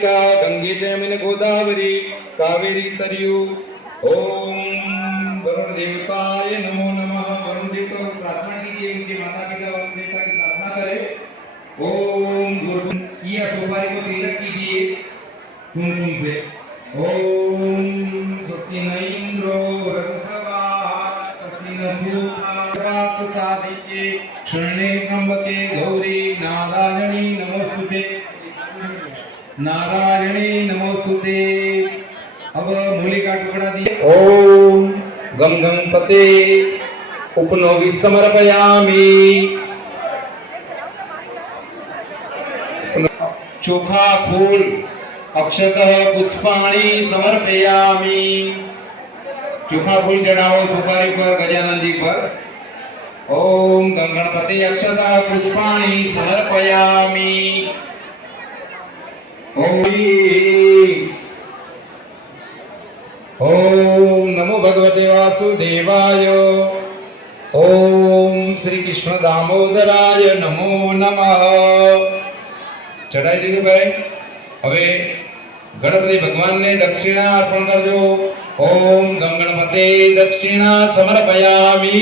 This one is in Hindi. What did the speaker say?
गंगे च यमुने गोदावरी कावेरी सरयू। ओम वरुण देवताय नमो नमः। वरुण देवता को प्रार्थना कीजिए, उनके माता पिता वरुण देवता की प्रार्थना करें। ओम गुरु किया सुपारी को तिलक कीजिए कुमकुम से। ओम स्वस्ति न इंद्रो वृषभाः स्वस्ति न पूषा साधिके शरणे त्र्यंबके गौरी नारायणी नमोस्तुते नारायणी नमोस्तुते। अब मूली का टुकड़ा दिए। ओम गम गम पते उपनोवि समर्पयामि। चोखा फूल अक्षतः पुष्पाणि समर्पयामि। चोखा फूल चढ़ाओ सुपारी पर, गजानन जी पर। ओम गम गणपते अक्षतः पुष्पाणि समर्पयामि। ओम नमो भगवते वासुदेवाय। ओम श्री कृष्ण दामोदराय नमो नमः। चढ़ाई दीजिए भाई। હવે ગણપતિ ભગવાનને દક્ષિણા અર્પણ કરજો। ઓમ ગમ ગણપતે દક્ષિણા સમર્પયામિ।